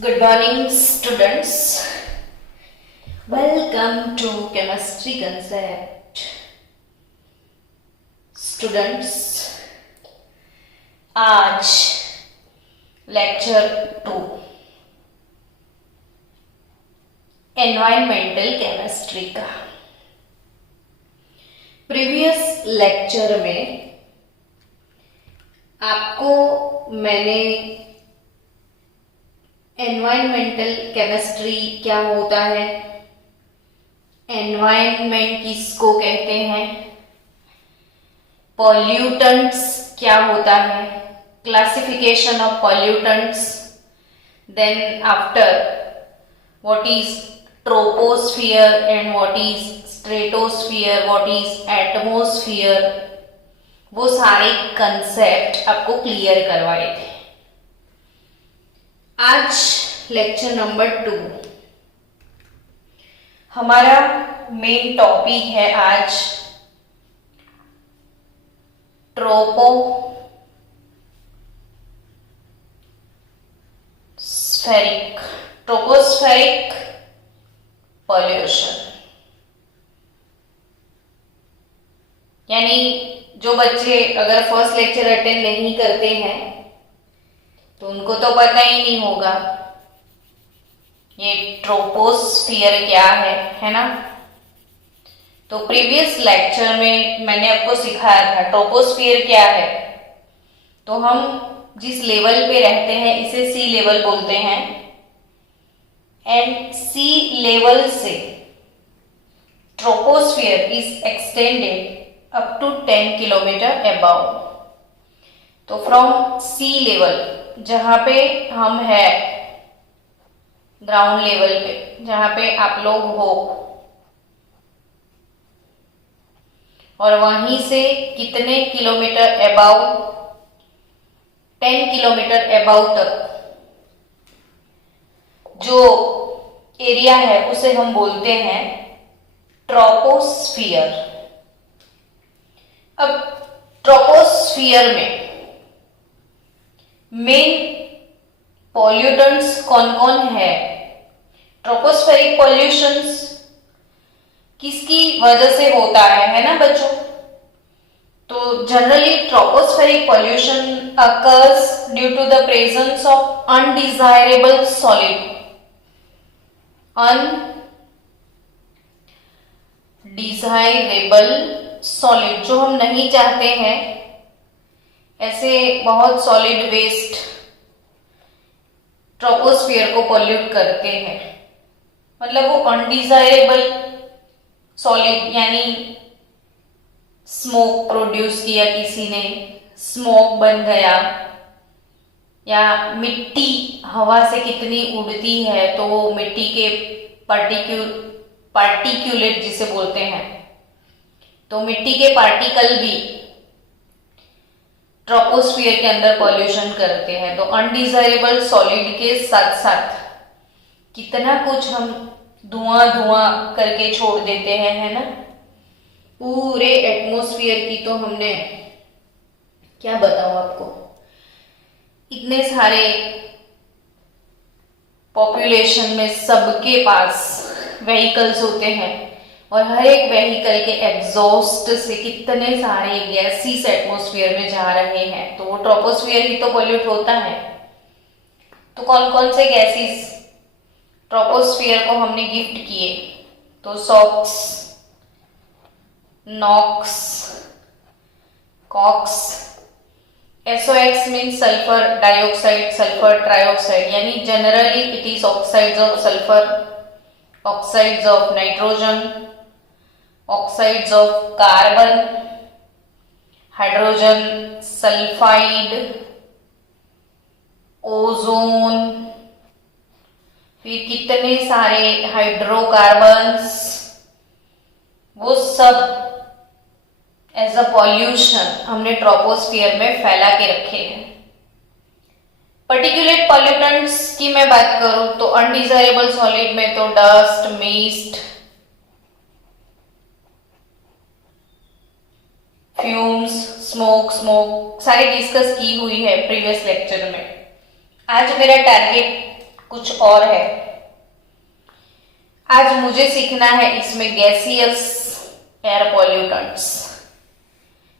Good morning, students. Welcome to Chemistry Concept. Students, आज lecture 2 environmental chemistry का। Previous lecture में आपको मैंने एनवायरमेंटल केमिस्ट्री क्या होता है, एनवायरनमेंट किसको कहते हैं, पॉल्यूटेंट्स क्या होता है, classification of pollutants, then after what is troposphere and what is stratosphere, what is atmosphere, वो सारे कंसेप्ट आपको क्लियर करवाए थे। आज लेक्चर नंबर 2 हमारा मेन टॉपिक है आज ट्रोपोस्फेरिक पॉल्यूशन। यानी जो बच्चे अगर फर्स्ट लेक्चर अटेंड नहीं करते हैं तो उनको तो पता ही नहीं होगा ये ट्रोपोस्फियर क्या है ना। तो प्रीवियस लेक्चर में मैंने आपको सिखाया था ट्रोपोस्फियर क्या है। तो हम जिस लेवल पे रहते हैं इसे सी लेवल बोलते हैं, एंड सी लेवल से troposphere is extended up to 10 kilometre above. तो फ्रॉम सी लेवल, जहां पे हम है ग्राउंड लेवल पे, जहां पे आप लोग हो, और वहीं से कितने किलोमीटर अबाउ, 10 किलोमीटर अबाउ तक जो एरिया है उसे हम बोलते हैं ट्रोपोस्फियर। अब ट्रोपोस्फियर में मेन पॉल्यूटेंट्स कौन कौन है, ट्रोपोस्फेरिक पॉल्यूशंस किसकी वजह से होता है ना बच्चों। तो generally tropospheric pollution occurs due to the presence of undesirable solid, जो हम नहीं चाहते हैं। ऐसे बहुत सॉलिड वेस्ट ट्रोपोस्फियर को पॉल्यूट करते हैं, मतलब वो अनडिजायरेबल सॉलिड, यानी स्मोक प्रोड्यूस किया किसी ने, स्मोक बन गया, या मिट्टी हवा से कितनी उड़ती है तो वो मिट्टी के पार्टिक्यूलेट जिसे बोलते हैं, तो मिट्टी के पार्टिकल भी ट्रोपोस्फियर के अंदर पॉल्यूशन करते हैं। तो अनडिजायरेबल सॉलिड के साथ साथ कितना कुछ हम धुआं करके छोड़ देते हैं, है ना। पूरे एटमॉस्फेयर की तो हमने क्या बताऊं आपको, इतने सारे पॉपुलेशन में सबके पास व्हीकल्स होते हैं, और हर एक व्हीकल के एग्जॉस्ट से कितने सारे गैसेस एटमॉस्फेयर में जा रहे हैं। तो वो ट्रोपोस्फियर ही तो पॉल्यूट होता है। तो कौन कौन से गैसेस ट्रोपोस्फियर को हमने गिफ्ट किए, तो sox, nox, cox, SOx mean sulphur dioxide, sulphur trioxide, यानी generally it is oxides of sulphur, oxides of nitrogen, oxides of carbon, hydrogen sulphide, ozone, फिर कितने सारे हाइड्रोकार्बन्स, वो सब एज अ पॉल्यूशन हमने ट्रोपोस्फियर में फैला के रखे हैं। पर्टिकुलेट पॉल्यूटेंट्स की मैं बात करूं तो अनडिजायरेबल सॉलिड में तो डस्ट, मिस्ट, फ्यूम्स, स्मोक सारी डिस्कस की हुई है प्रीवियस लेक्चर में। आज मेरा टारगेट कुछ और है। आज मुझे सीखना है इसमें गैसियस एयर पॉल्यूटेंट्स।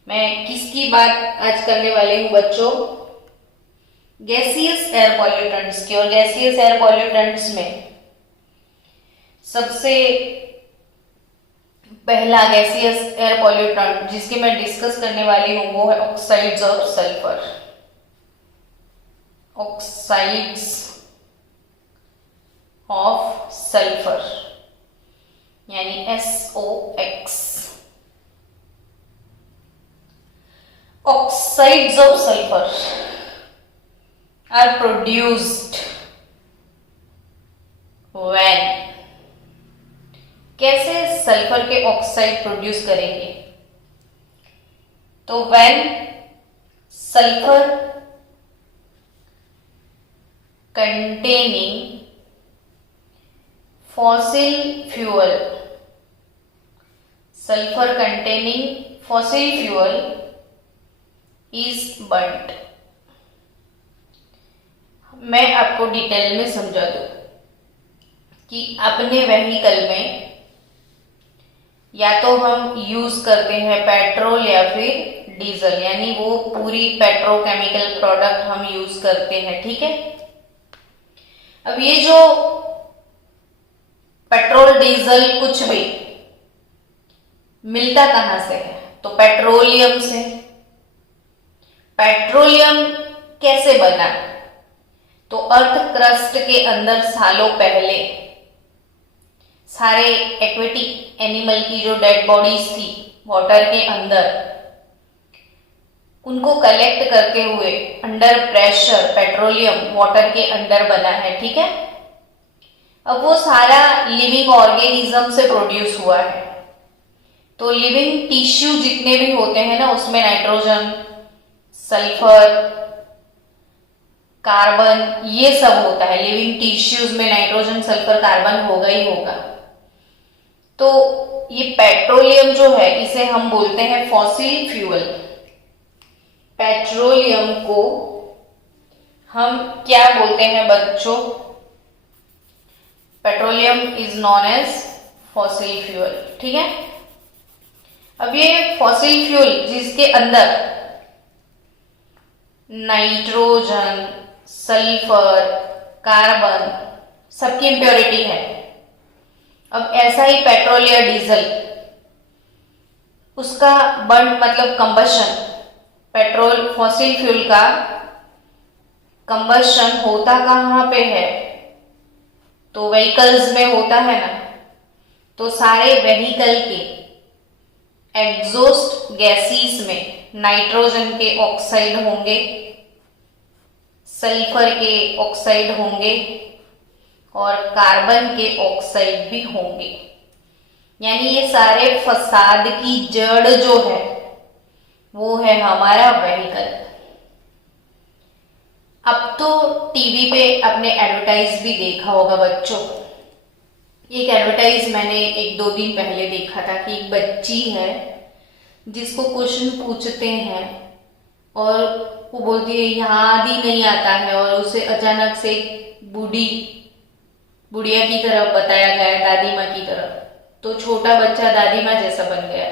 मैं किसकी बात आज करने वाली हूं बच्चों? गैसियस एयर पॉल्यूटेंट्स की। और गैसियस एयर पॉल्यूटेंट्स में सबसे पहला गैसियस एयर पॉल्यूटेंट जिसकी मैं डिस्कस करने वाली हूं वो है oxides of sulphur. Oxides of sulphur यानी SOX। Oxides of sulphur are produced when. कैसे सल्फर के ऑक्साइड प्रोड्यूस करेंगे? तो when sulphur containing fossil fuel, sulfur containing fossil fuel is burnt। मैं आपको डिटेल में समझा दूं कि अपने व्हीकल में या तो हम यूज करते हैं पेट्रोल या फिर डीजल, यानी वो पूरी पेट्रोकेमिकल प्रोडक्ट हम यूज करते हैं, ठीक है। अब ये जो पेट्रोल डीजल कुछ भी मिलता कहां से है? तो पेट्रोलियम से। पेट्रोलियम कैसे बना? तो अर्थ क्रस्ट के अंदर सालों पहले सारे एक्वेटिक एनिमल की जो डेड बॉडीज थी वाटर के अंदर, उनको कलेक्ट करते हुए अंडर प्रेशर पेट्रोलियम वाटर के अंदर बना है, ठीक है। अब वो सारा लिविंग ऑर्गेनिज्म से प्रोड्यूस हुआ है। तो लिविंग टिश्यू जितने भी होते हैं ना, उसमें नाइट्रोजन, सल्फर, कार्बन, ये सब होता है। लिविंग टिश्यूज में नाइट्रोजन, सल्फर, कार्बन होगा ही होगा। तो ये पेट्रोलियम जो है इसे हम बोलते हैं फॉसिल फ्यूल। पेट्रोलियम को हम क्या बोलते हैं बच्चों? Petroleum is known as fossil fuel, ठीक है। अब ये फॉसिल फ्यूल जिसके अंदर नाइट्रोजन, सल्फर, कार्बन सबकी इंप्योरिटी है। अब ऐसा ही पेट्रोल या डीजल, उसका बर्न मतलब कंबशन, पेट्रोल फॉसिल फ्यूल का कंबशन होता कहां पे है? तो व्हीकल्स में होता है ना। तो सारे व्हीकल के एग्जॉस्ट गैसेस में नाइट्रोजन के ऑक्साइड होंगे, सल्फर के ऑक्साइड होंगे और कार्बन के ऑक्साइड भी होंगे। यानी ये सारे फसाद की जड़ जो है वो है हमारा व्हीकल। अब तो टीवी पे आपने एडवर्टाइज भी देखा होगा बच्चों। एक एडवर्टाइज मैंने 1-2 दिन पहले देखा था कि एक बच्ची है जिसको क्वेश्चन पूछते हैं और वो बोलती है याद ही नहीं आता है, और उसे अचानक से बुढ़िया की तरफ बताया गया, दादी माँ की तरफ। तो छोटा बच्चा दादी माँ जैसा बन गया।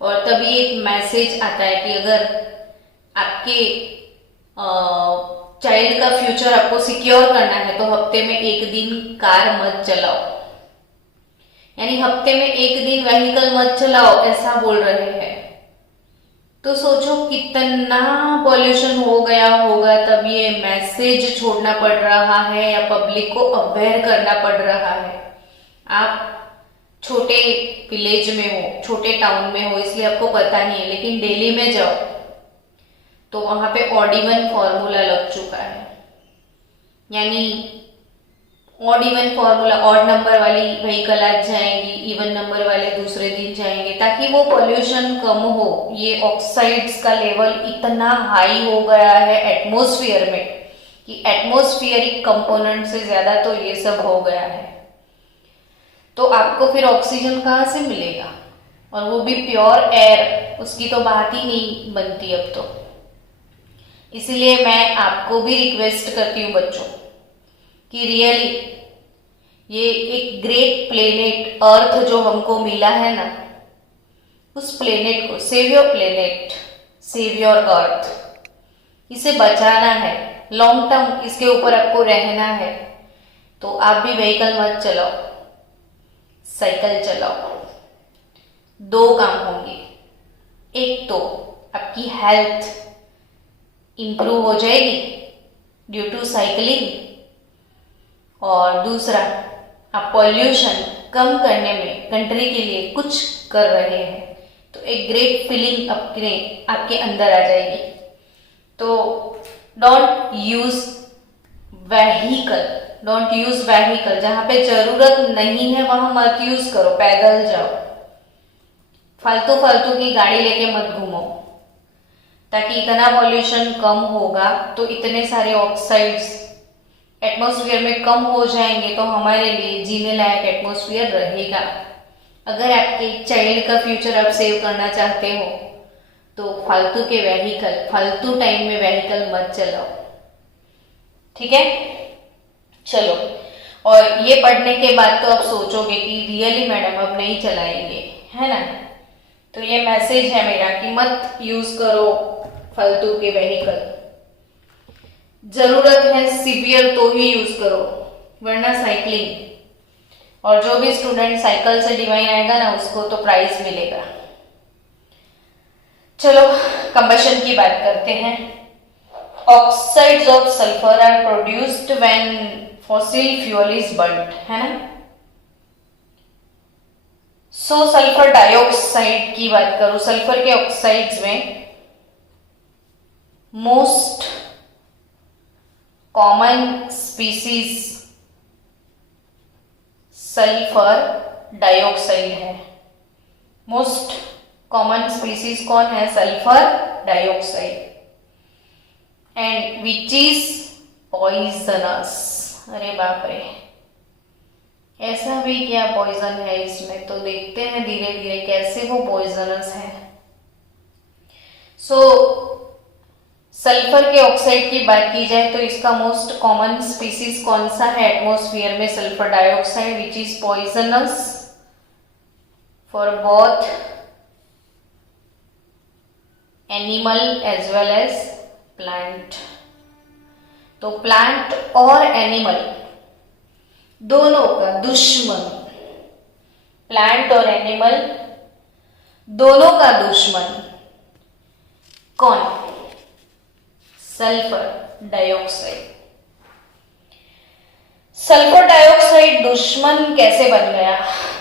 और तभी एक मैसेज आता है कि अगर आपके चाइल्ड का फ्यूचर आपको सिक्योर करना है तो हफ्ते में 1 दिन कार मत चलाओ, यानी हफ्ते में 1 दिन व्हीकल मत चलाओ, ऐसा बोल रहे हैं। तो सोचो कितना पॉल्यूशन हो गया होगा, तब ये मैसेज छोड़ना पड़ रहा है या पब्लिक को अवेयर करना पड़ रहा है। आप छोटे विलेज में हो, छोटे टाउन में हो, इसलिए आपको पता नहीं है, लेकिन दिल्ली में जाओ तो वहां पे ऑड इवन फॉर्मूला लग चुका है। यानी odd even formula, odd number वाली व्हीकल आज जाएंगी, इवन नंबर वाले दूसरे दिन जाएंगे, ताकि वो पॉल्यूशन कम हो। ये ऑक्साइड्स का लेवल इतना हाई हो गया है एटमॉस्फेयर में कि एटमॉस्फेरिक कंपोनेंट से ज्यादा तो ये सब हो गया है। तो आपको फिर ऑक्सीजन कहाँ से मिलेगा? और वो भी प्योर एयर, उसकी तो बात ही नहीं बनती अब तो। इसलिए मैं आपको भी रिक्वेस्ट करती हूँ बच्चों कि रियली ये एक ग्रेट प्लेनेट अर्थ जो हमको मिला है ना, उस प्लेनेट को, save your planet, save your earth, इसे बचाना है, लॉन्ग टर्म इसके ऊपर आपको रहना है, तो आप भी व्हीकल मत चलाओ, साइकिल चलाओ। दो काम होंगे, एक तो आपकी हेल्थ इंप्रूव हो जाएगी ड्यू टू साइकिलिंग, और दूसरा आप पॉल्यूशन कम करने में कंट्री के लिए कुछ कर रहे हैं, तो एक ग्रेट फीलिंग आपके अंदर आ जाएगी। तो डोंट यूज व्हीकल, जहां पे जरूरत नहीं है वहां मत यूज करो, पैदल जाओ, फालतू की गाड़ी लेके मत घूमो, ताकि इतना पॉल्यूशन कम होगा तो इतने सारे ऑक्साइड्स एटमॉस्फेयर में कम हो जाएंगे, तो हमारे लिए जीने लायक एटमॉस्फेयर रहेगा। अगर आपके चाइल्ड का फ्यूचर आप सेव करना चाहते हो तो फालतू टाइम में व्हीकल मत चलाओ, ठीक है। चलो, और ये पढ़ने के बाद तो आप सोचोगे कि रियली मैडम अब नहीं चलाएंगे, है ना। तो ये मैसेज है मेरा कि मत यूज करो फालतू के व्हीकल, जरूरत है सीवियर तो ही यूज करो, वरना साइकिलिंग, और जो भी स्टूडेंट साइकिल से डिवाइन आएगा ना उसको तो प्राइज मिलेगा। चलो कंबशन की बात करते हैं। Oxides of sulphur are produced when fossil fuel is burnt, है ना। सो सल्फर डाइऑक्साइड की बात करूं, सल्फर के ऑक्साइड्स में most common species sulphur dioxide है। मोस्ट कॉमन स्पीसीज कौन है? Sulphur dioxide, and which is poisonous. अरे बाप रे, ऐसा भी क्या पॉइजन है इसमें, तो देखते हैं धीरे धीरे कैसे वो पॉइजनस है। सो सल्फर के ऑक्साइड की बात की जाए तो इसका मोस्ट कॉमन स्पीसीज कौन सा है एटमॉस्फेयर में? Sulphur dioxide, which is poisonous for both animal as well as plant. तो प्लांट और एनिमल दोनों का दुश्मन, प्लांट और एनिमल दोनों का दुश्मन कौन? Sulphur dioxide. सल्फर डाइऑक्साइड दुश्मन कैसे बन गया?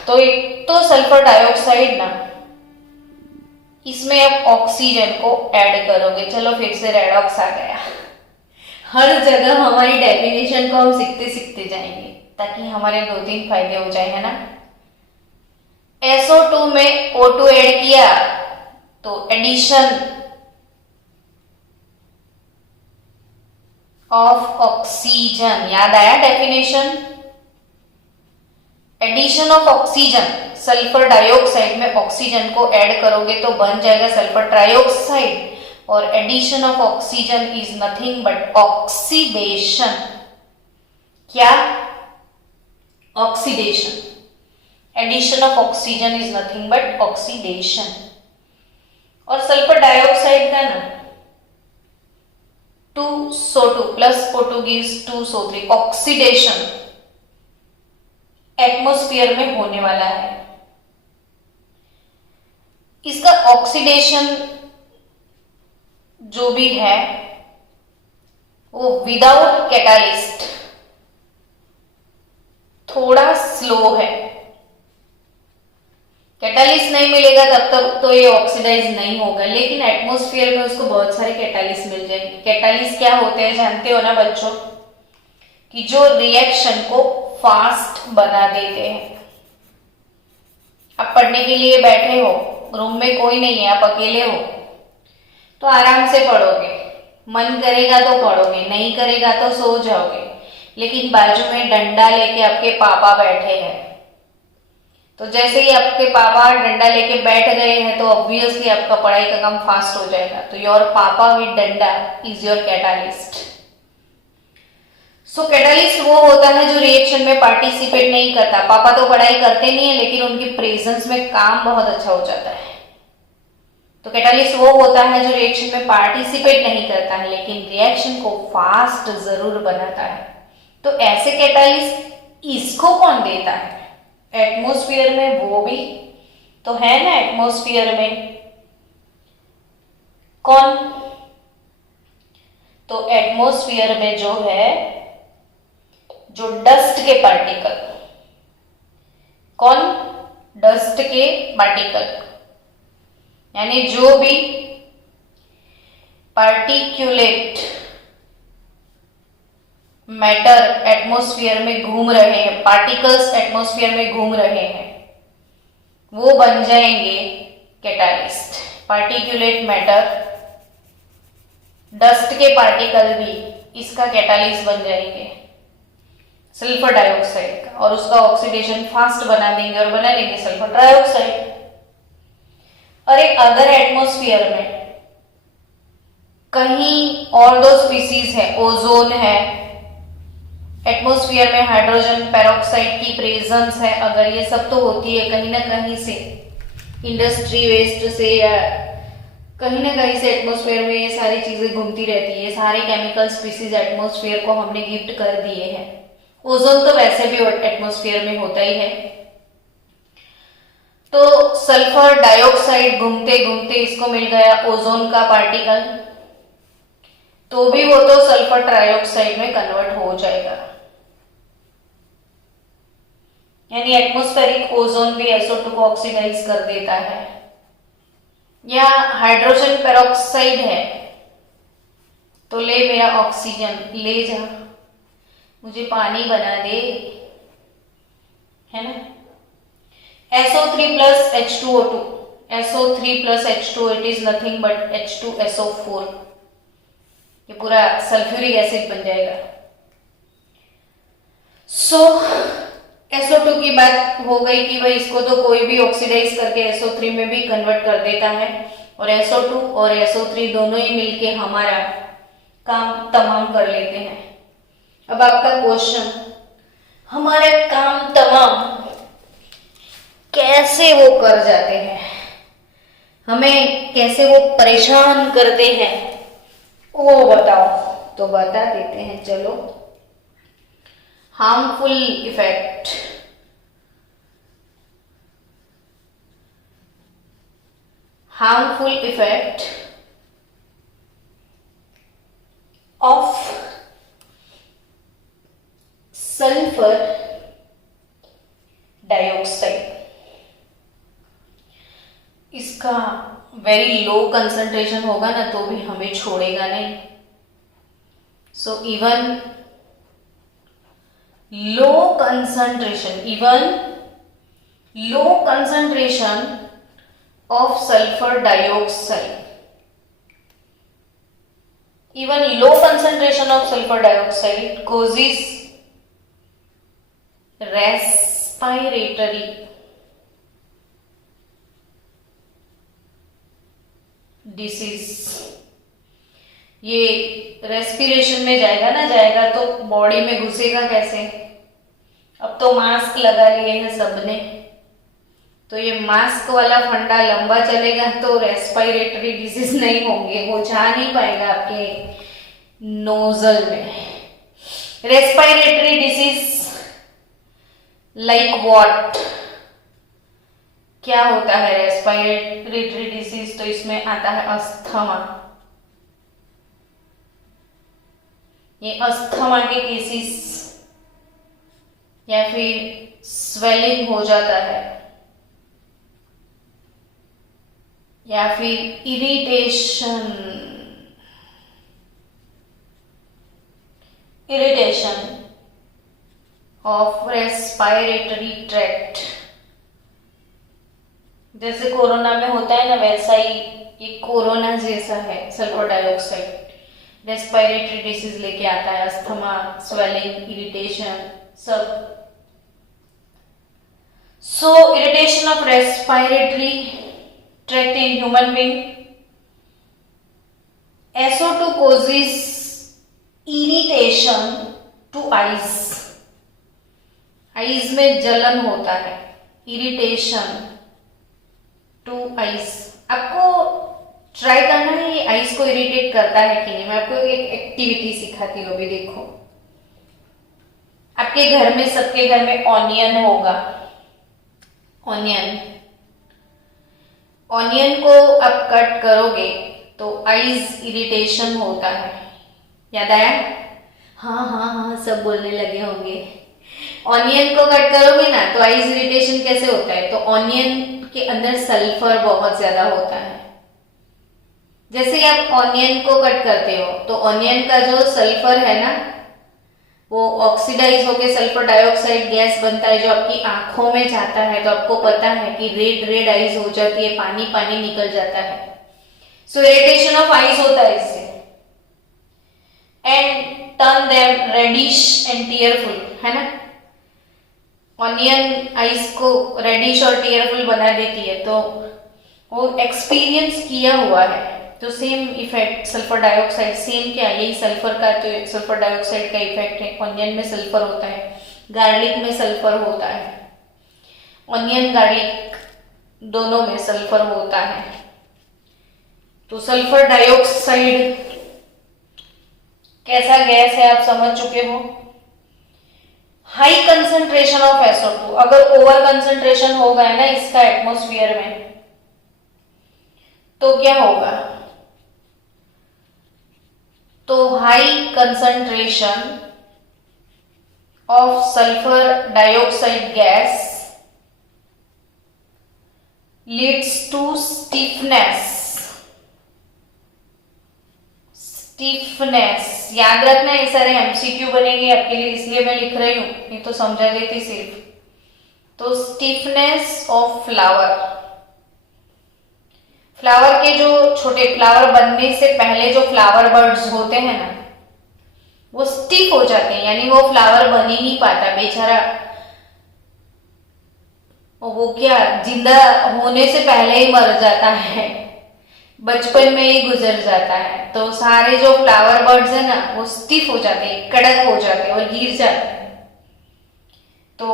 तो एक तो सल्फर डाइऑक्साइड ना, इसमें आप ऑक्सीजन को ऐड करोगे, चलो फिर से रेडॉक्स आ गया। हर जगह हमारी डेफिनेशन को हम सीखते सीखते जाएंगे ताकि हमारे 2-3 फायदे हो जाए, है ना। SO2 में O2 ऐड किया तो एडिशन ऑफ ऑक्सीजन, याद आया definition? Addition of oxygen, sulphur dioxide में ऑक्सीजन को ऐड करोगे तो बन जाएगा सल्फर ट्राइऑक्साइड, और addition of oxygen is nothing but oxidation. क्या? Oxidation. Addition of oxygen is nothing but oxidation. और सल्फर डाइऑक्साइड का ना 2SO2 plus O2 gives 2SO3, oxidation atmosphere में होने वाला है। इसका ऑक्सीडेशन जो भी है वो विदाउट कैटालिस्ट थोड़ा स्लो है। कैटालिस्ट नहीं मिलेगा तब तक तो ये ऑक्सीडाइज नहीं होगा, लेकिन एटमॉस्फेयर में उसको बहुत सारे कैटालिस्ट मिल जाएंगे। कैटालिस्ट क्या होते हैं जानते हो ना बच्चों? कि जो रिएक्शन को फास्ट बना देते हैं। आप पढ़ने के लिए बैठे हो, रूम में कोई नहीं है, आप अकेले हो, तो आराम से पढ़ोगे, मन करेगा तो पढ़ोगे, नहीं करेगा तो सो जाओगे। लेकिन बाजू में डंडा लेके आपके पापा बैठे हैं, तो जैसे ही आपके पापा डंडा लेके बैठ गए हैं तो ऑब्वियसली आपका पढ़ाई का काम फास्ट हो जाएगा। तो योर पापा विद डंडा is your catalyst. So catalyst वो होता है जो रिएक्शन में पार्टिसिपेट नहीं करता। पापा तो पढ़ाई करते नहीं है लेकिन उनकी प्रेजेंस में काम बहुत अच्छा हो जाता है। तो कैटालिस्ट वो होता है जो रिएक्शन में पार्टिसिपेट नहीं करता है लेकिन रिएक्शन को फास्ट जरूर बनाता है। तो ऐसे कैटालिस्ट इसको कौन देता है? एटमॉस्फेयर में वो भी तो है ना। एटमॉस्फेयर में कौन? तो एटमॉस्फेयर में जो है, जो डस्ट के पार्टिकल, कौन? डस्ट के पार्टिकल, यानी जो भी पार्टिकुलेट मैटर एटमॉस्फेयर में घूम रहे हैं, पार्टिकल्स एटमॉस्फेयर में घूम रहे हैं, वो बन जाएंगे कैटालिस्ट। पार्टिकुलेट मैटर, डस्ट के पार्टिकल भी इसका कैटालिस्ट बन जाएंगे सल्फर डाइऑक्साइड का, और उसका ऑक्सीडेशन फास्ट बना देंगे और बना देंगे सल्फर डाइऑक्साइड। और एक अगर एटमॉस्फेयर में कहीं और दो स्पीसीज है, ओजोन है, एटमॉस्फेयर में हाइड्रोजन पेरोक्साइड की प्रेजेंस है, अगर ये सब तो होती है कहीं ना कहीं से, इंडस्ट्री वेस्ट से या कहीं ना कहीं से एटमॉस्फेयर में ये सारी चीजें घूमती रहती है। ये सारे केमिकल स्पीसीज एटमॉस्फेयर को हमने गिफ्ट कर दिए हैं। ओजोन तो वैसे भी एटमॉस्फेयर में होता ही है। तो सल्फर डाइऑक्साइड घूमते घूमते इसको मिल गया ओजोन का पार्टिकल, तो भी वो तो सल्फर ट्राइऑक्साइड में कन्वर्ट हो जाएगा। यानी एटमॉस्फेरिक ओजोन भी SO2 को ऑक्सीडाइज कर देता है। या हाइड्रोजन पेरोक्साइड है तो ले मेरा ऑक्सीजन, ले जा, मुझे पानी बना दे, है ना। SO3 plus H2O2, SO3 plus H2, it is nothing but H2SO4, ये पूरा सल्फ्यूरिक एसिड बन जाएगा। सो SO2 की बात हो गई कि भाई इसको तो कोई भी ऑक्सीडाइज करके SO3 में भी कन्वर्ट कर देता है, और SO2 और SO3 दोनों ही मिलके हमारा काम तमाम कर लेते हैं। अब आपका क्वेश्चन, हमारे काम तमाम कैसे वो कर जाते हैं, हमें कैसे वो परेशान करते हैं, वो बताओ। तो बता देते हैं, चलो। Harmful effect, harmful effect of sulphur dioxide. इसका वेरी लो कंसंट्रेशन होगा ना तो भी हमें छोड़ेगा नहीं। So even low concentration, even low concentration of sulfur dioxide, even low concentration of sulfur dioxide causes respiratory disease। ये रेस्पिरेशन में जाएगा ना, जाएगा तो बॉडी में घुसेगा कैसे? अब तो मास्क लगा लिए हैं सबने, तो ये मास्क वाला फंडा लंबा चलेगा तो रेस्पिरेटरी डिजीज नहीं होंगे, वो जा नहीं पाएगा आपके नोजल में। Respiratory disease like what? क्या होता है रेस्पिरेटरी डिजीज? तो इसमें आता है अस्थमा। ये अस्थमा के केसेस, या फिर स्वेलिंग हो जाता है, या फिर irritation, irritation of respiratory tract. जैसे कोरोना में होता है ना, वैसा ही ये कोरोना जैसा है। सल्फर डाइऑक्साइड रेस्पिरेटरी डिसीज लेके आता है, अस्थमा, स्वेलिंग, इरिटेशन सब। So irritation of respiratory tract in human being. SO2 causes irritation to eyes, eyes में जलन होता है, इरिटेशन टू आईज। आपको ट्राई करना है ये आईज को इरिटेट करता है कि नहीं। मैं आपको एक एक्टिविटी सिखाती हूँ अभी। देखो, आपके घर में, सबके घर में ऑनियन होगा। ऑनियन, ऑनियन को आप कट करोगे तो आईज इरिटेशन होता है। याद आया? हाँ हाँ हाँ, सब बोलने लगे होंगे। ऑनियन को कट करोगे ना तो आईज इरिटेशन कैसे होता है? तो ऑनियन के अंदर सल्फर बहुत ज्यादा होता है। जैसे ही आप ऑनियन को कट करते हो तो ऑनियन का जो सल्फर है ना, वो ऑक्सीडाइज होकर सल्फर डाइऑक्साइड गैस बनता है, जो आपकी आंखों में जाता है। तो आपको पता है कि रेड रेड आईज हो जाती है, पानी पानी निकल जाता है। सो इरिटेशन ऑफ आईज होता है इससे, and turn them reddish and tearful, है ना। ऑनियन आईज को रेडिश और टीयरफुल बना देती है, तो वो एक्सपीरियंस किया हुआ है। तो same effect sulphur dioxide, same क्या, यही सल्फर का, तो सल्फर डाइऑक्साइड का इफेक्ट है। ऑनियन में सल्फर होता है, गार्लिक में सल्फर होता है। ऑनियन गार्लिक दोनों में सल्फर होता है। तो सल्फर डाइऑक्साइड कैसा गैस है आप समझ चुके हो। हाई कंसंट्रेशन ऑफ SO2, अगर ओवर कंसंट्रेशन हो गया ना इसका एटमॉस्फेयर में, तो क्या होगा? तो high concentration of sulphur dioxide gas leads to stiffness. Stiffness याद रखना, ये सारे MCQ बनेंगे आपके लिए, इसलिए मैं लिख रही हूं, नहीं तो समझा देती सिर्फ। तो स्टिफनेस ऑफ फ्लावर, फ्लावर के जो छोटे फ्लावर बनने से पहले जो फ्लावर बर्ड्स होते हैं ना, वो स्टिफ हो जाते हैं, यानी वो फ्लावर बन ही नहीं पाता बेचारा। वो क्या, जिंदा होने से पहले ही मर जाता है, बचपन में ही गुजर जाता है। तो सारे जो फ्लावर बर्ड्स है ना, वो स्टिफ हो जाते हैं, कड़क हो जाते हैं और गिर जाते हैं। तो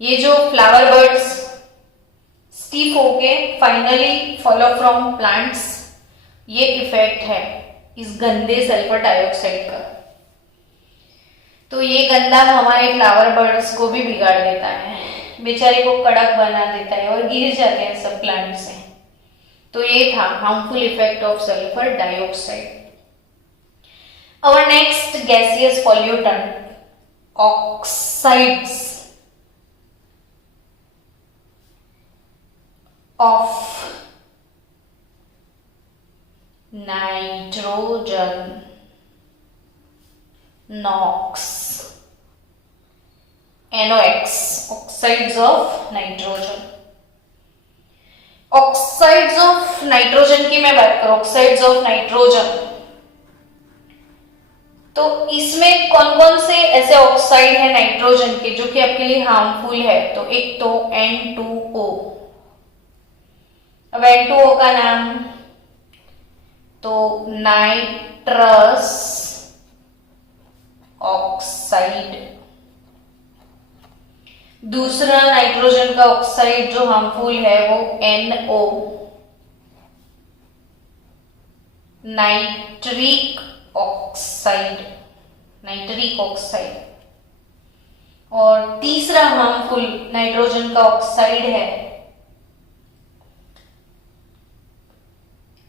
ये जो फ्लावर बर्ड्स स्टिफ होके फाइनली फॉलो फ्रॉम प्लांट्स, ये इफेक्ट है इस गंदे सल्फर डाइऑक्साइड का। तो ये गंदा हमारे फ्लावर बर्ड्स को भी बिगाड़ देता है, बेचारे को कड़क बना देता है और गिर जाते हैं सब प्लांट से। तो ये था harmful effect of sulphur dioxide. Our next gaseous pollutant, oxides of nitrogen, NOx, NOx, oxides of nitrogen। Oxides of nitrogen की मैं बात करूं, ऑक्साइड्स ऑफ नाइट्रोजन, तो इसमें कौन कौन से ऐसे ऑक्साइड है नाइट्रोजन के जो कि आपके लिए हार्मफुल है? तो एक तो N2O। अब N2O का नाम तो नाइट्रस ऑक्साइड। दूसरा नाइट्रोजन का ऑक्साइड जो हार्मफुल है वो NO, nitric oxide, nitric oxide. और तीसरा हार्मफुल नाइट्रोजन का ऑक्साइड है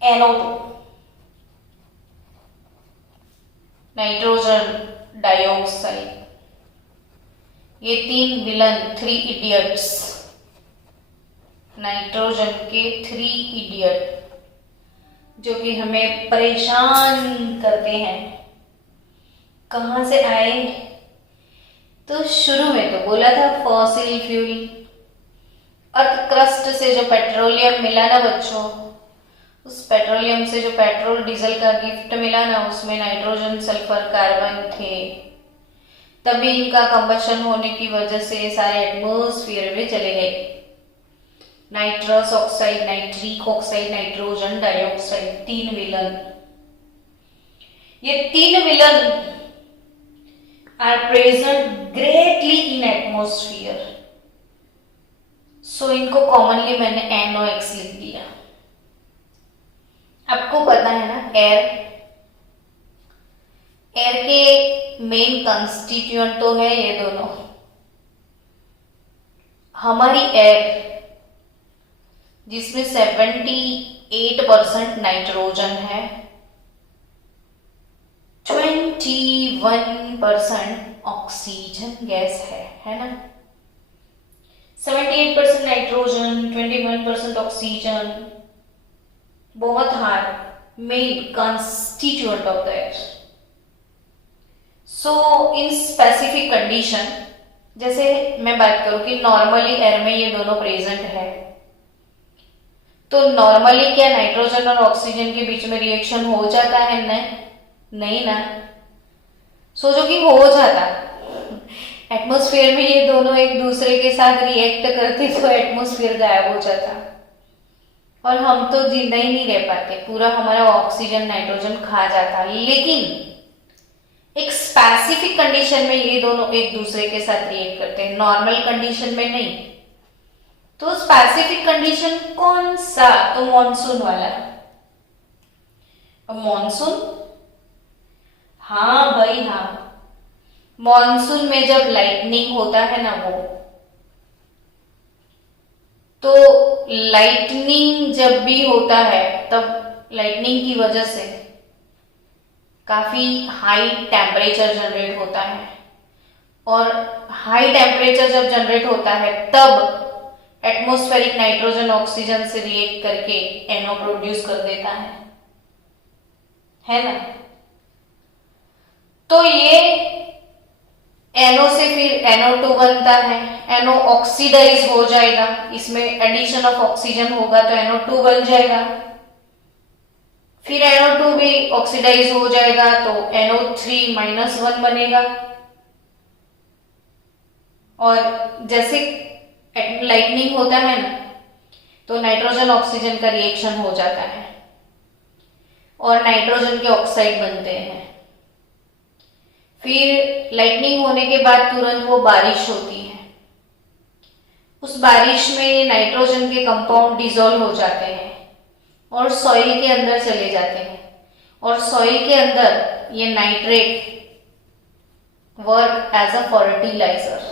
NO2, नाइट्रोजन डाइऑक्साइड। ये तीन विलन, 3 इडियट्स, नाइट्रोजन के 3 इडियट जो कि हमें परेशान करते हैं। कहां से आए? तो शुरू में तो बोला था फॉसिल फ्यूल, अर्थ क्रस्ट से जो पेट्रोलियम मिला ना बच्चों, उस पेट्रोलियम से जो पेट्रोल डीजल का गिफ्ट मिला ना, उसमें नाइट्रोजन सल्फर कार्बन थे। तभी इनका कंबशन होने की वजह से सारे एटमॉस्फेयर में चले गए। Nitrous oxide, nitric oxide, nitrogen dioxide, 3 villain. ये 3 villain are present greatly in atmosphere. सो इनको कॉमनली मैंने NOx लिख दिया। आपको पता है ना, एयर के मेन कंस्टिट्यूएंट तो है ये दोनों। हमारी एयर जिसमें 78% नाइट्रोजन है, 21% ऑक्सीजन गैस है ना। 78% नाइट्रोजन, 21% ऑक्सीजन, बहुत hard main constituent of the air. So in specific condition, जैसे मैं बात करूं कि नॉर्मली एयर में ये दोनों प्रेजेंट है, तो नॉर्मली क्या नाइट्रोजन और ऑक्सीजन के बीच में रिएक्शन हो जाता है? नहीं ना। सोचो कि हो जाता, एटमॉस्फेयर में ये दोनों एक दूसरे के साथ रिएक्ट करते तो एटमॉस्फेयर गायब हो जाता और हम तो जिंदा ही नहीं रह पाते, पूरा हमारा ऑक्सीजन नाइट्रोजन खा जाता। लेकिन एक स्पेसिफिक कंडीशन में ये दोनों एक दूसरे के साथ रिएक्ट करते हैं, नॉर्मल कंडीशन में नहीं। तो स्पेसिफिक कंडीशन कौन सा? तो मॉनसून वाला। मॉनसून, हाँ भाई हाँ, मॉनसून में जब लाइटनिंग होता है ना, वो तो लाइटनिंग जब भी होता है तब लाइटनिंग की वजह से काफी हाई टेम्परेचर जनरेट होता है, और हाई टेम्परेचर जब जनरेट होता है तब एटमॉस्फेरिक नाइट्रोजन ऑक्सीजन से रिएक्ट करके NO प्रोड्यूस कर देता है ना। तो ये NO से फिर NO2 बनता है, NO ऑक्सीडाइज हो जाएगा, इसमें एडिशन ऑफ ऑक्सीजन होगा तो NO2 बन जाएगा, फिर NO2 भी ऑक्सीडाइज हो जाएगा तो NO3-1 बनेगा। और जैसे लाइटनिंग होता है ना, तो नाइट्रोजन ऑक्सीजन का रिएक्शन हो जाता है और नाइट्रोजन के ऑक्साइड बनते हैं। फिर लाइटनिंग होने के बाद तुरंत वो बारिश होती है, उस बारिश में नाइट्रोजन के कंपाउंड डिसॉल्व हो जाते हैं और सॉइल के अंदर चले जाते हैं, और सॉइल के अंदर ये nitrate work as a fertiliser.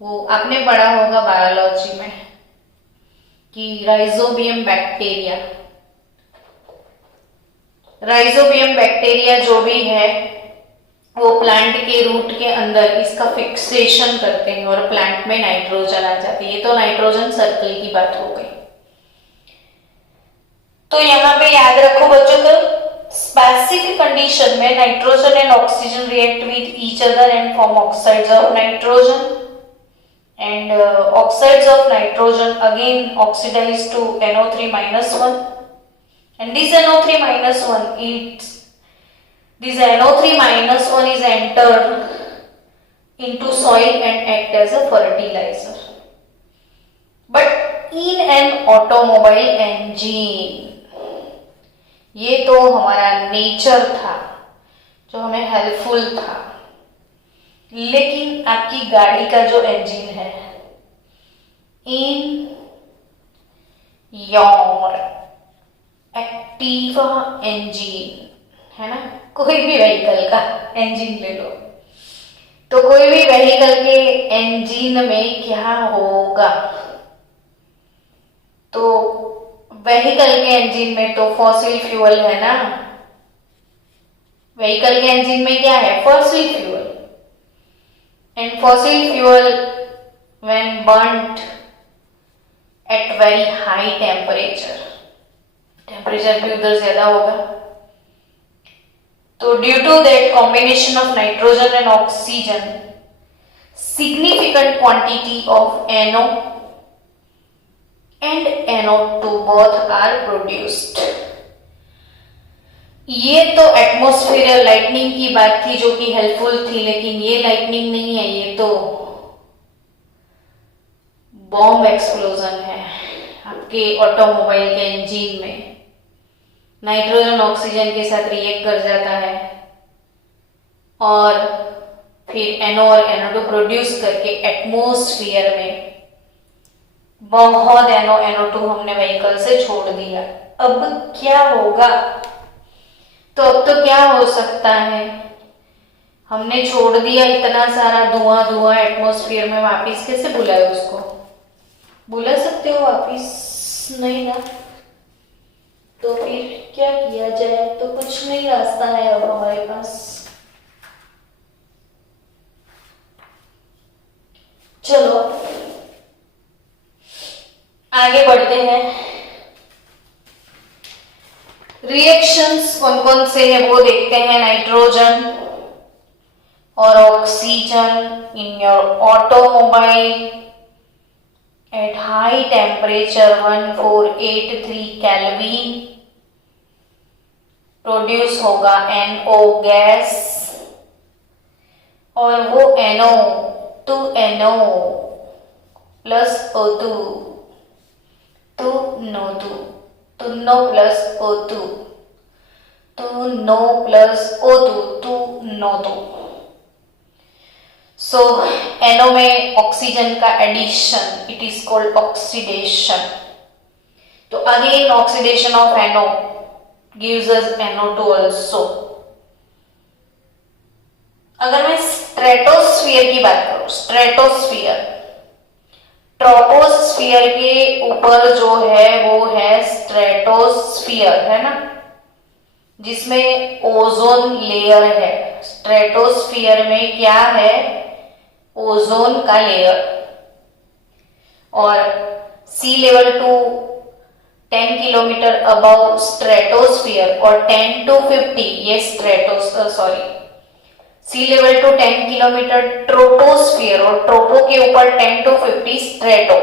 वो आपने पढ़ा होगा बायोलॉजी में कि राइजोबियम बैक्टीरिया जो भी है वो प्लांट के रूट के अंदर इसका फिक्सेशन करते हैं और प्लांट में नाइट्रोजन आ जाती है। ये तो नाइट्रोजन सर्कल की बात हो गई। तो यहाँ पे याद रखो बच्चों, तो स्पेसिफिक कंडीशन में nitrogen and oxygen react with each other and form oxides of nitrogen, and oxides of nitrogen again oxidize to NO3-1, and this NO3-1 is entered into soil and act as a fertilizer. But in an automobile engine, ये तो हमारा nature था जो हमें helpful था, लेकिन आपकी गाड़ी का जो इंजन है, इन योर एक्टिवा इंजन है ना, कोई भी व्हीकल का इंजन ले लो, तो कोई भी व्हीकल के इंजन में क्या होगा? तो व्हीकल के इंजन में तो फॉसिल फ्यूल है ना, व्हीकल के इंजन में क्या है? Fossil fuel. And fossil fuel when burnt at very high temperature, temperature भी उधर ज्यादा होगा, तो due to that combination of nitrogen and oxygen, significant quantity of NO and NO2 both are produced. ये तो एटमॉस्फेरियर लाइटनिंग की बात थी जो कि हेल्पफुल थी, लेकिन ये लाइटनिंग नहीं है, ये तो बॉम्ब एक्सप्लोजन है आपके ऑटोमोबाइल के इंजन में। नाइट्रोजन ऑक्सीजन के साथ रिएक्ट कर जाता है और फिर NO और NO2 प्रोड्यूस करके एटमॉस्फेयर में बहुत NO2 हमने व्हीकल से छोड़ दिया। अब क्या होगा? तो अब तो क्या हो सकता है, हमने छोड़ दिया इतना सारा धुआं धुआं एटमॉस्फेयर में, वापिस कैसे बुलाए उसको? बुला सकते हो वापिस? नहीं ना। तो फिर क्या किया जाए? तो कुछ नहीं रास्ता है अब हमारे पास। चलो आगे बढ़ते हैं। रिएक्शंस कौन कौन से हैं वो देखते हैं। नाइट्रोजन और oxygen in your automobile at high temperature 1483 kelvin produce होगा NO गैस, और वो NO to NO plus O2 to NO2 to NO plus O2 to NO plus O2 to NO2। So NO में ऑक्सीजन का addition, it is called oxidation. तो again oxidation of NO gives us NO2 also। अगर मैं stratosphere की बात करूं, stratosphere troposphere के ऊपर जो है वो है स्ट्रेटोस्फीयर, है ना, जिसमें ओजोन लेयर है। स्ट्रेटोस्फीयर में क्या है? ओजोन का लेयर। और sea level to 10 kilometre above stratosphere और 10 to 50 ये sea level to 10 kilometre troposphere और ट्रोपो के ऊपर 10 to 50 स्ट्रेटो।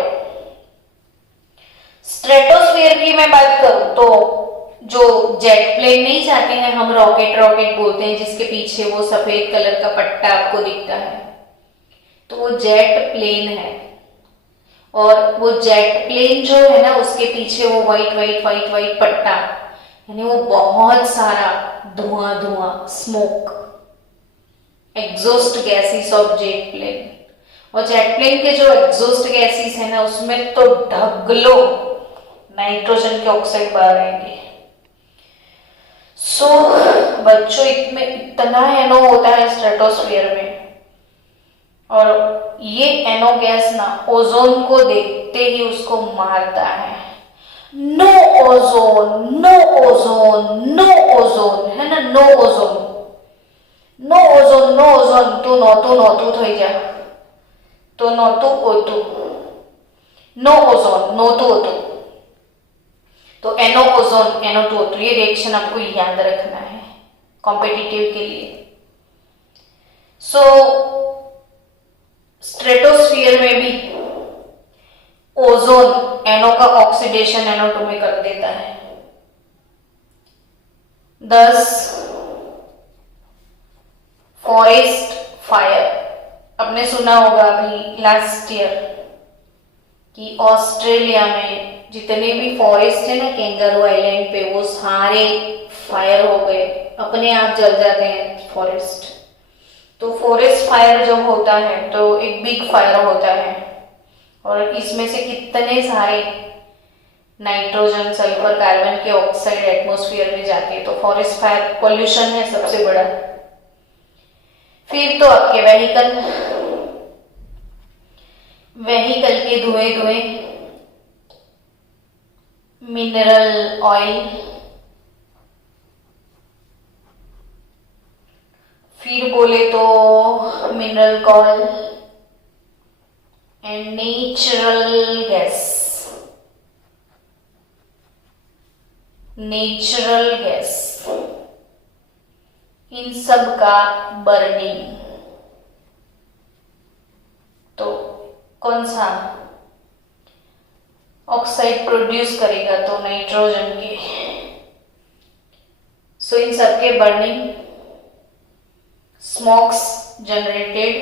स्ट्रेटोस्फीयर की मैं बात करूं तो जो जेट प्लेन नहीं जाते हैं, हम रॉकेट रॉकेट बोलते हैं, जिसके पीछे वो सफेद कलर का पट्टा आपको दिखता है, तो वो जेट प्लेन है। और वो जेट प्लेन जो है ना, उसके पीछे वो व्हाइट व्हाइट व्हाइट व्हाइट पट्टा, यानी वो बहुत सारा धुआं धुआं, smoke, exhaust gases of jet plane. और जेट प्लेन के जो एग्जॉस्ट गैसेस है ना, उसमें तो ढगलो नाइट्रोजन के ऑक्साइड बाहर आएंगे। सो बच्चों, इसमें इतना NO होता है स्ट्रेटोस्फीयर में, और ये NO गैस ना ओजोन को देखते ही उसको मारता है। No ozone, no ozone, no ozone, है ना, no ozone, no ozone, no ozone, तू नोतू થઈ જા, तो नोतू ओतू, नो ओजोन, नोतू ओतू, तो NO ओजोन, NO2 O2, ये रिएक्शन आपको याद रखना है कॉम्पिटिटिव के लिए। सो स्ट्रेटोस्फीयर में भी ओजोन NO का ऑक्सीडेशन NO2 में कर देता है। 10 फॉरेस्ट फायर, आपने सुना होगा अभी लास्ट ईयर कि ऑस्ट्रेलिया में जितने भी फॉरेस्ट है ना, कैंगारू आइलैंड पे, वो सारे फायर हो गए, अपने आप जल जाते हैं फॉरेस्ट। तो फॉरेस्ट फायर जब होता है तो एक बिग फायर होता है, और इसमें से कितने सारे नाइट्रोजन, सल्फर, कार्बन के ऑक्साइड एटमॉस्फेयर में जाते हैं। तो फॉरेस्ट फायर पॉल्यूशन है सबसे बड़ा। फिर तो आपके व्हीकल के धुएं, मिनरल ऑयल, फिर बोले तो mineral coal and natural gas, इन सब का बर्निंग। तो कौन सा ऑक्साइड प्रोड्यूस करेगा? तो नाइट्रोजन के। सो इन सबके burning, smokes generated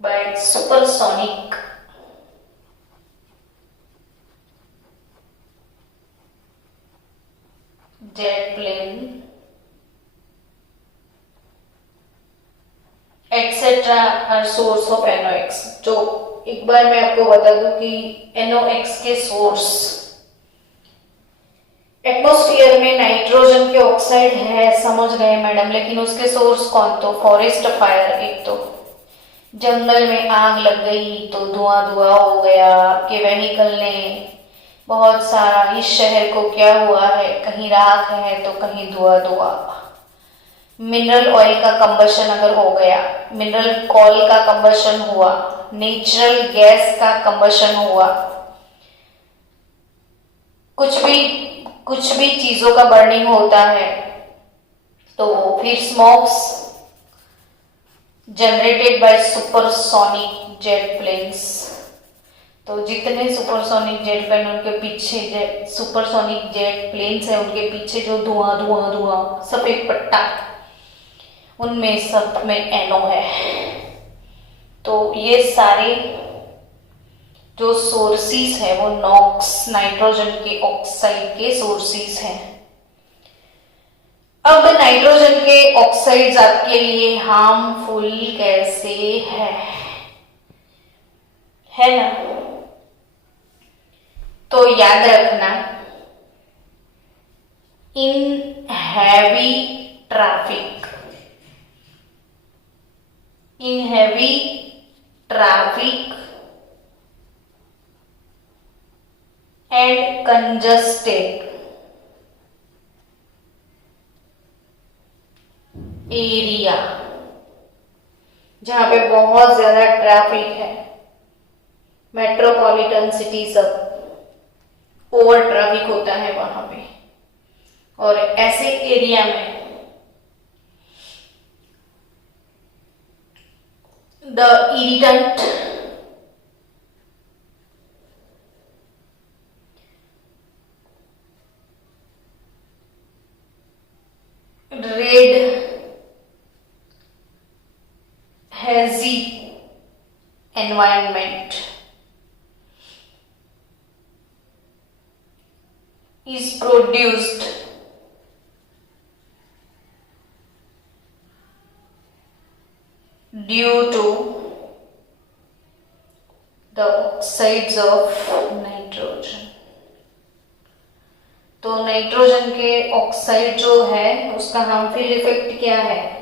by supersonic jet plane etcetera are source of NOx। जो एक बार मैं आपको बता दूं कि NOx के सोर्स एटमॉस्फेयर में नाइट्रोजन के ऑक्साइड है, समझ गए मैडम, लेकिन उसके सोर्स कौन? तो फॉरेस्ट फायर। एक तो जंगल में आग लग गई तो धुआं धुआं हो गया, आपके व्हीकल ने बहुत सारा, इस शहर को क्या हुआ है, कहीं राख है तो कहीं धुआं धुआं। मिनरल ऑयल का कंबशन अगर हो गया, मिनरल कॉल का कंबशन हुआ, नेचुरल गैस का कंबशन हुआ, कुछ भी चीजों का बर्निंग होता है तो फिर smokes generated by supersonic jet planes. तो जितने सुपरसोनिक जेट प्लेन, उनके पीछे सुपरसोनिक जेट प्लेन्स है, उनके पीछे जो धुआं धुआं धुआं सफेद पट्टा, उनमें सब में NO है। तो ये सारे जो सोर्सेस है वो नॉक्स, नाइट्रोजन के ऑक्साइड के सोर्सेस हैं। अब नाइट्रोजन के ऑक्साइड्स आपके लिए हार्मफुल कैसे है ना? तो याद रखना, in heavy traffic and congested area, जहां पे बहुत ज्यादा ट्रैफिक है, मेट्रोपॉलिटन सिटी सब ओवर ट्रैफिक होता है वहां पे, और ऐसे एरिया में the irritant red hazy environment is produced due to the oxides of nitrogen। तो नाइट्रोजन के ऑक्साइड जो है उसका हार्मफुल इफेक्ट क्या है?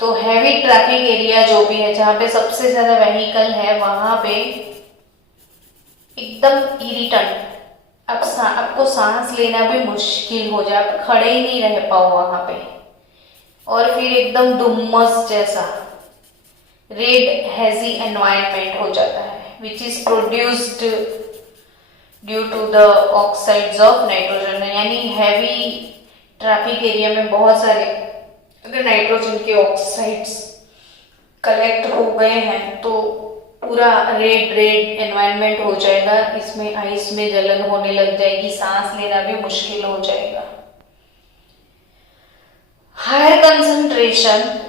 तो हैवी ट्रैफिक एरिया जो भी है, जहां पे सबसे ज्यादा व्हीकल है, वहां पे एकदम इरिटेंट, आपको सांस लेना भी मुश्किल हो जाए, आप खड़े ही नहीं रह पाओ वहां पे, और फिर एकदम धुम्मस जैसा रेड हैजी एनवायरनमेंट हो जाता है, which is produced due to the oxides of nitrogen. यानी हैवी ट्रैफिक एरिया में बहुत सारे अगर नाइट्रोजन के ऑक्साइड्स कलेक्ट हो गए हैं तो पूरा रेड एनवायरनमेंट हो जाएगा, इसमें आइस में जलन होने लग जाएगी, सांस लेना भी मुश्किल हो जाएगा। Higher concentration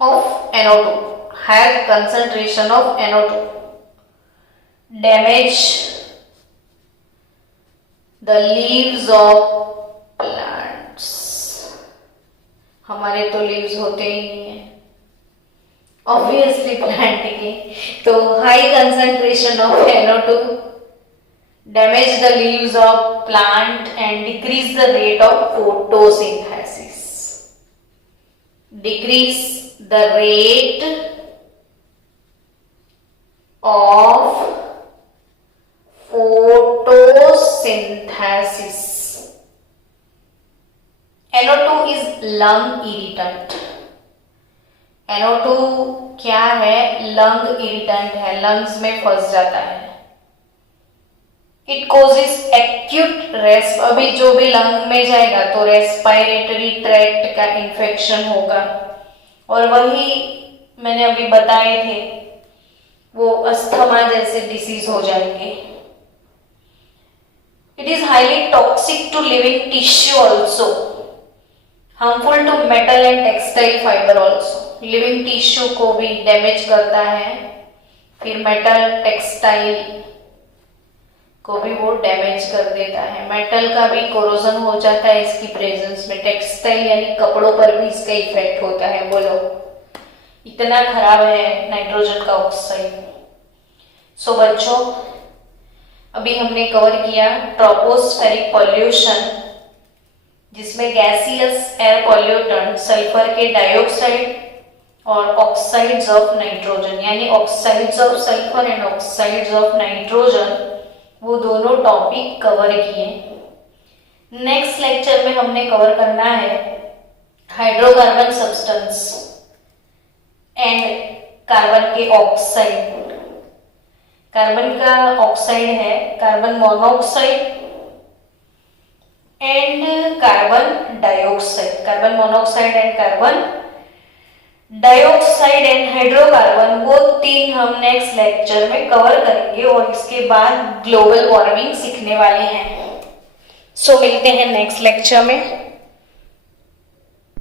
of NO2, higher concentration of NO2 damage the leaves of plants। हमारे तो लीव्स होते ही नहीं है ऑब्वियसली प्लांट के, तो high concentration of NO2 damage the leaves of plant and decrease the rate of photosynthesis। decrease the rate of photosynthesis। NO2 is lung irritant। NO2 क्या है? Lung irritant है, लंग्स में फंस जाता है। इट कॉजेज एक्यूट अभी जो भी लंग में जाएगा तो रेस्पिरेटरी ट्रैक्ट का इंफेक्शन होगा, और वही मैंने अभी बताए थे वो अस्थमा जैसे डिसीज हो जाएंगे। It is highly toxic to living tissue also, harmful to metal and textile fibre also. Living tissue को भी डैमेज करता है, फिर मेटल टेक्सटाइल को भी वो डैमेज कर देता है। मेटल का भी कोरोजन हो जाता है इसकी प्रेजेंस में। टेक्सटाइल यानी कपड़ों पर भी इसका इफेक्ट होता है। बोलो, इतना खराब है नाइट्रोजन का ऑक्साइड। सो बच्चों, अभी हमने कवर किया ट्रोपोस्फेरिक पॉल्यूशन, जिसमें गैसियस एयर पॉल्यूटेंट सल्फर के डाइऑक्साइड और ऑक्साइड्स ऑफ नाइट्रोजन, यानी oxides of sulphur and oxides of nitrogen, वो दोनों टॉपिक कवर किए। नेक्स्ट लेक्चर में हमने कवर करना है हाइड्रोकार्बन सब्सटेंस एंड कार्बन के ऑक्साइड। कार्बन का ऑक्साइड है carbon monoxide and carbon dioxide. Carbon monoxide and carbon dioxide and hydrocarbon, वो तीन हम नेक्स्ट लेक्चर में कवर करेंगे और इसके बाद ग्लोबल वार्मिंग सीखने वाले हैं। सो मिलते हैं नेक्स्ट लेक्चर में।